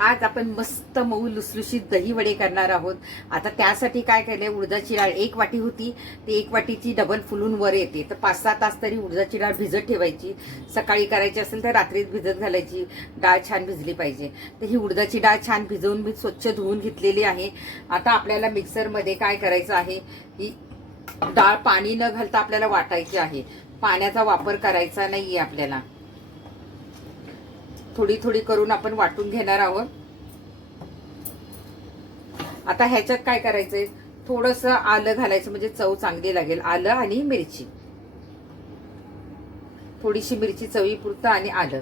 आज आपण मस्त मऊ लुसलुशीत दही वडे करणार आहोत. आता त्यासाठी काय केलंय, उडदाची डाळ 1 वाटी होती, ती 1 वाटीची डबल फुलून वर येते. तर 5-6 तास तरी उडदाची डाळ भिजत ठेवायची. सकाळी करायची असेल तर रात्रीच भिजत घालायची. डाळ छान भिजली पाहिजे. तर ही उडदाची डाळ छान भिजवून मी स्वच्छ धुवून घेतलेली आहे. आता आपल्याला मिक्सरमध्ये काय करायचं आहे, ही डाळ पाणी न घालता आपल्याला वाटायची आहे. पाण्याचा वापर करायचा नाहीये आपल्याला. थोडी थोडी करून आपण वाटून घेणार आहोत. आता ह्याच्यात काय करायचंय, थोडंसं आलं घालायचं म्हणजे चव चांगली लागेल. आलं आणि मिरची, थोडीशी मिरची चवीपुरतं आणि आलं.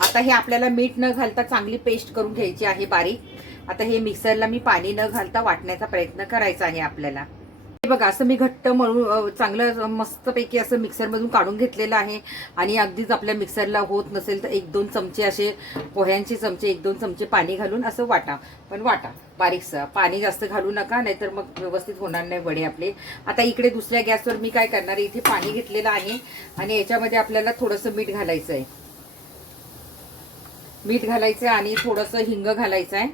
आता हे आपल्याला मीठ न घालता चांगली पेस्ट करून घ्यायची आहे बारीक. आता हे मिक्सरला मी पाणी न घालता वाटण्याचा प्रयत्न करायचा आहे आपल्याला. बघा असं मी घट्ट मळून चांगलं मस्तपैकी असं मिक्सरमधून काढून घेतलेलं आहे. आणि अगदीच आपल्या मिक्सरला होत नसेल तर 1-2 चमचे असे पोह्यांचे चमचे 1-2 चमचे पाणी घालून असं वाटा. पण वाटा बारीकसं, पाणी जास्त घालू नका, नाहीतर मग व्यवस्थित होणार नाही वडे आपले. आता इकडे दुसऱ्या गॅसवर मी काय करणार आहे, इथे पाणी घेतलेलं आहे आणि याच्यामध्ये आपल्याला थोडंसं मीठ घालायचं आहे. मीठ घालायचं आणि थोडंसं हिंग घालायचं आहे.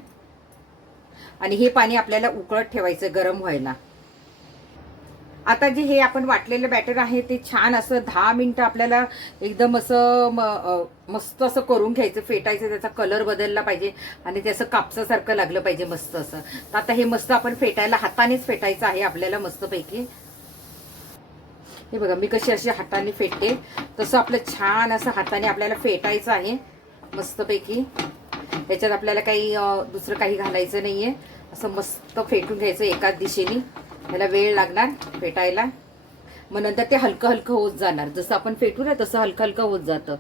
आणि हे पाणी आपल्याला उकळत ठेवायचं गरम व्हायला. आता जे हे आपण वाटलेलं बॅटर आहे ते छान असं 10 मिनिटं आपल्याला एकदम असं मस्त असं करून घ्यायचं, फेटायचं. त्याचा कलर बदलला पाहिजे आणि ते असं कापसासारखं लागलं पाहिजे मस्त असं. तर आता हे मस्त आपण फेटायला हातानेच फेटायचं आहे आपल्याला मस्तपैकी. हे बघा मी कशी अशी हाताने फेटते, तसं आपलं छान असं हाताने आपल्याला फेटायचं आहे मस्तपैकी. त्याच्यात आपल्याला काही दुसरं काही घालायचं नाहीये. असं मस्त फेटून घ्यायचं एकाच दिशेने. त्याला वेळ लागणार फेटायला, मग नंतर ते हलकं हलकं होत जाणार. जसं आपण फेटू ना तसं हलकं हलकं होत जातं.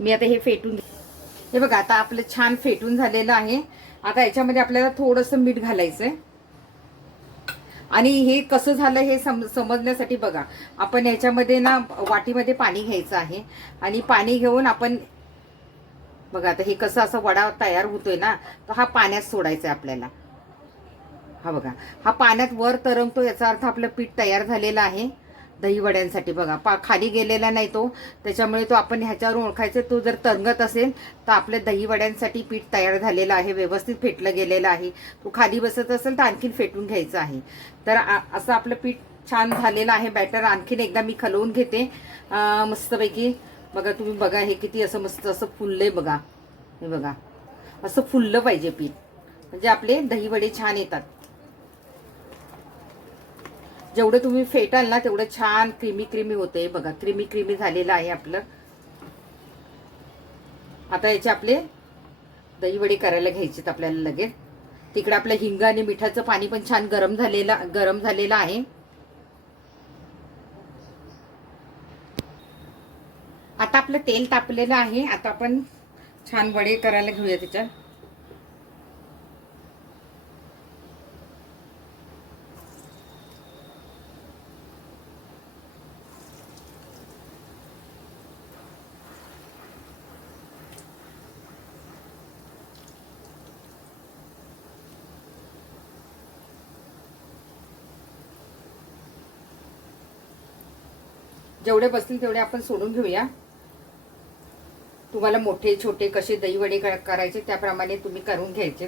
मी आता हे फेटून, हे बघा आता आपलं छान फेटून झालेलं आहे. आता याच्यामध्ये आपल्याला थोडंसं मीठ घालायचंय. आणि हे कसं झालं हे समजण्यासाठी बघा, आपण याच्यामध्ये ना वाटीमध्ये पाणी घ्यायचं आहे आणि पाणी घेऊन आपण बघा आता हे कसं असं वडा तयार होतोय ना, तर हा पाण्यात सोडायचा आहे आपल्याला. हा बघा हा पाण्यात वर तरंगतो, याचा अर्थ आपलं पीठ तयार झालेलं आहे दही वड्यांसाठी. बघा खाली गेलेला नाही तो, त्याच्यामुळे तो आपण ह्याच्यावरून ओळखायचं. तो जर तरंगत असेल तर आपल्या दही वड्यांसाठी पीठ तयार झालेलं आहे, व्यवस्थित फेटलं गेलेलं आहे. तो खाली बसत असेल तर आणखीन फेटून घ्यायचं आहे. तर असं आपलं पीठ छान झालेलं आहे बॅटर. आणखीन एकदा मी खलवून घेते मस्तपैकी. बघा तुम्ही बघा हे किती असं मस्त असं फुललंय बघा. हे बघा असं फुललं पाहिजे पीठ, म्हणजे आपले दही वडे छान येतात. जेवढं तुम्ही फेटाल ना तेवढं छान क्रीमी क्रीमी होते. बघा क्रीमी क्रीमी झालेलं आहे आपलं. आता याचे आपले दही वडे करायला घ्यायचेत आपल्याला लगेच. तिकडे आपलं हिंग आणि मिठाचं पाणी पण छान गरम झालेलं आहे. आता आपलं तेल तापलेलं आहे. आता आपण छान वडे करायला घेऊया त्याच्यात. जेवढे बसतील तेवढे आपण सोडून घेऊया. तुम्हाला मोठे छोटे कसे दही वडे करायचे त्याप्रमाणे तुम्ही करून घ्यायचे.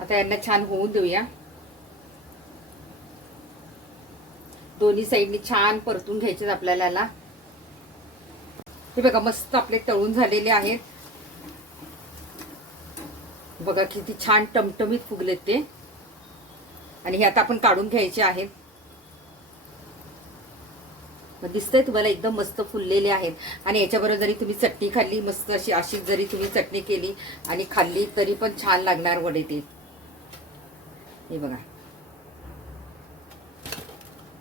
आता यांना छान होऊन देऊया. दोन्ही साईडनी छान परतून घ्यायचे आपल्याला. हे बघा मस्त आपले तळून झालेले आहेत. बघा किती छान टमटमीत फुगलेत ते. आणि हे आता आपण काढून घ्यायचे आहेत. दिसतंय तुम्हाला एकदम मस्त फुललेले आहेत. आणि याच्याबरोबर जरी तुम्ही चटणी खाल्ली मस्त अशी जरी तुम्ही चटणी केली आणि खाल्ली तरी पण छान लागणार वडे ते. हे बघा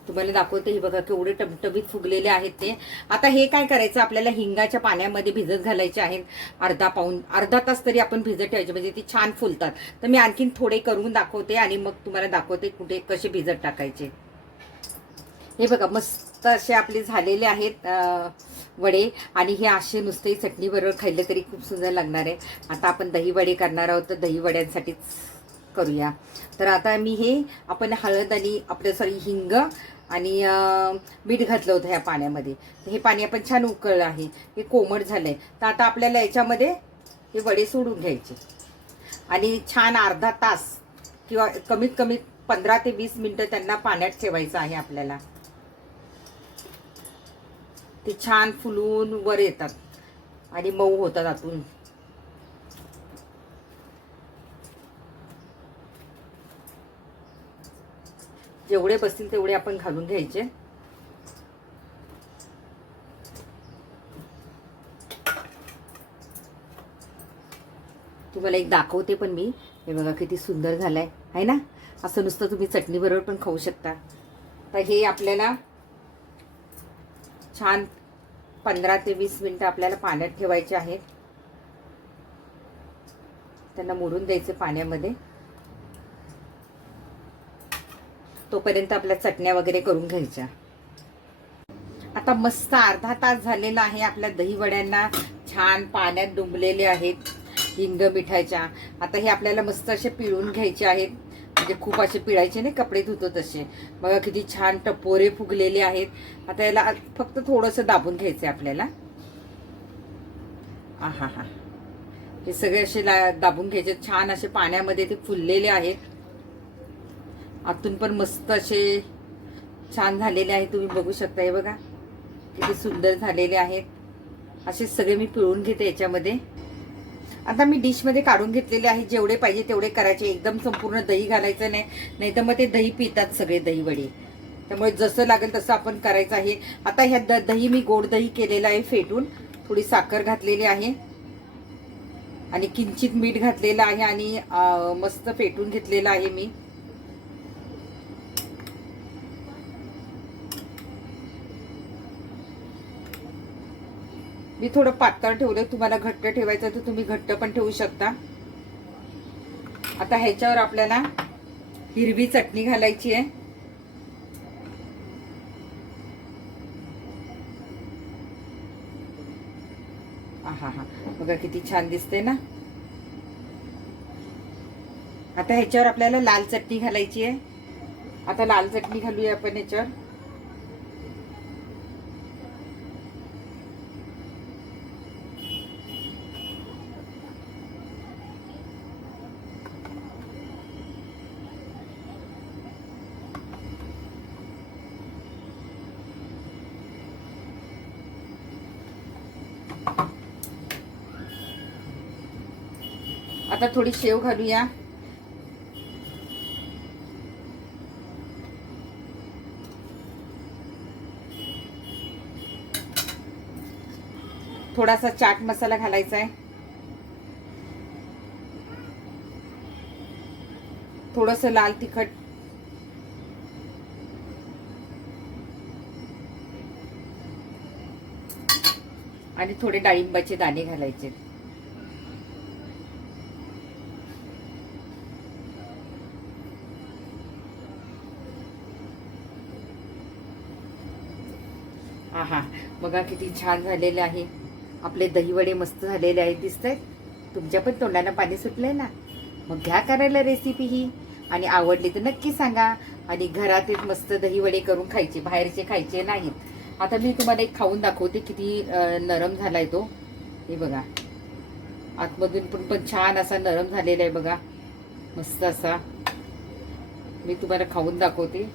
तुम्हाला दाखवते. हे बघा केवढे टमटमीत फुगलेले आहेत ते. आता हे काय करायचं, आपल्याला हिंगाच्या पाण्यामध्ये भिजत घालायचे आहेत. अर्धा तास तरी आपण भिजत ठेवायचे, म्हणजे ती छान फुलतात. तर मी आणखीन थोडे करून दाखवते आणि मग तुम्हाला दाखवते कुठे कसे भिजत टाकायचे. हे बघा मस्त असे आपले झालेले आहेत वडे. आणि हे असे नुसते चटणी बरोबर खाल्ले तरी खूप सुंदर लागणार आहे. आता आपण दही वडे करणार आहोत. तर दही वड्यांसाठी करूया. तर आता मी हे आपण हळद आणि आपलं सॉरी हिंग आणि मीठ घातलं होतं ह्या पाण्यामध्ये. हे पाणी आपण छान उकळलं आहे, हे कोमट झालंय. तर आता आपल्याला याच्यामध्ये हे वडे सोडून घ्यायचे आणि छान अर्धा तास किंवा कमीत कमी 15 ते 20 मिनिटं त्यांना पाण्यात ठेवायचं आहे आपल्याला. ते छान फुलून वर येतात आणि मऊ होतात आतून. जेवढे बसतील तेवढे आपण घालून घ्यायचे. तुम्हाला एक दाखवते पण मी. हे बघा किती सुंदर झालंय आहे ना. असं नुसतं तुम्ही चटणी बरोबर पण खाऊ शकता. तर हे आपल्याला छान 15 ते 20 मिनिटं आपल्याला पाण्यात ठेवायचे आहेत. त्यांना मोडून द्यायचे पाण्यामध्ये. तोपर्यंत आपल्या चटण्या वगैरे करून घ्यायच्या. आता मस्त अर्धा तास झालेला आहे. आपल्या दही वड्यांना छान पाण्यात डुंबलेले आहेत हिंग मिठाच्या. आता हे आपल्याला मस्त असे पिळून घ्यायचे आहेत. म्हणजे खूप असे पिळायचे नाही, कपडे धुतो तसे. बघा किती छान टपोरे फुगलेले आहेत. आता याला फक्त थोडंसं दाबून घ्यायचं आपल्याला. आहा हा, हे सगळे असे दाबून घ्यायचे. छान असे पाण्यामध्ये ते फुललेले आहेत. आतून पण मस्त असे छान झालेले आहेत. तुम्ही बघू शकता. हे बघा किती सुंदर झालेले आहेत. असे सगळे मी पिळून घेते याच्यामध्ये. आता मी डिशमध्ये काढून घेतलेले आहे. जेवढे पाहिजे तेवढे करायचे. एकदम संपूर्ण दही घालायचं नाही, नाहीतर मग ते दही पितात सगळे दही वडे. त्यामुळे जसं लागेल तसं आपण करायचं आहे. आता ह्या दही मी गोड दही केलेलं आहे फेटून. थोडी साखर घातलेली आहे आणि किंचित मीठ घातलेलं आहे आणि मस्त फेटून घेतलेलं आहे मी. मी थोडं पातळ ठेवलं. तुम्हाला घट्ट ठेवायचं तर तुम्ही घट्ट पण ठेवू शकता. आता ह्याच्यावर आपल्याला हिरवी चटणी घालायची आहे. आहा हा, बघा किती छान दिसते ना. आता ह्याच्यावर आपल्याला लाल चटणी घालायची आहे. आता लाल चटणी घालूया आपण ह्याच्यावर. आता थोडी शेव घालूया. थोडासा चाट मसाला घालायचा आहे. थोडंसं लाल तिखट. आणि थोडे डाळिंबाचे दाणे घालायचे. आहा, बघा किती छान झालेले आहे आपले दहीवडे. मस्त झालेले आहेत. दिसतंय. तुमच्या पण तोंडाला पाणी सुटलंय ना. मग घ्या करायला रेसिपी ही. आणि आवडली तर नक्की सांगा. आणि घरात मस्त दहीवडे करून खायचे, बाहेरचे खायचे नाहीत. आता मी तुम्हाला एक खाऊन दाखवते किती नरम झालाय तो. हे बघा आतमधून पण छान असा नरम झालेला आहे बघा. मस्त असा. मी तुम्हाला खाऊन दाखवते.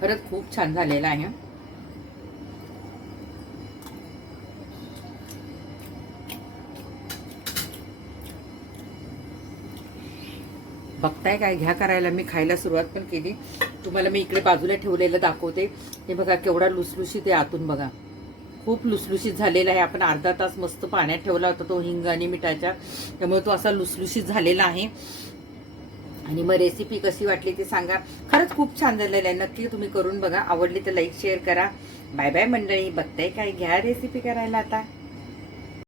खरंच खूप छान झालेला आहे. बघताय काय, घ्या करायला. मी खायला सुरुवात पण केली. तुम्हाला मी इकडे बाजूला ठेवलेलं दाखवते. हे बघा केवढा लुसलुशीत आहे आतून. बघा खूप लुसलुशीत झालेला आहे. आपण अर्धा तास मस्त पाण्यात ठेवला होता तो हिंग आणि मिठाच्या, त्यामुळे तो असा लुसलुशीत झालेला आहे. आणि मग रेसिपी कशी वाटली ते सांगा. खरंच खूप छान झालेलं आहे. नक्की तुम्ही करून बघा. आवडली तर लाईक शेअर करा. बाय बाय मंडळी. बघताय काय, घ्या रेसिपी करायला आता.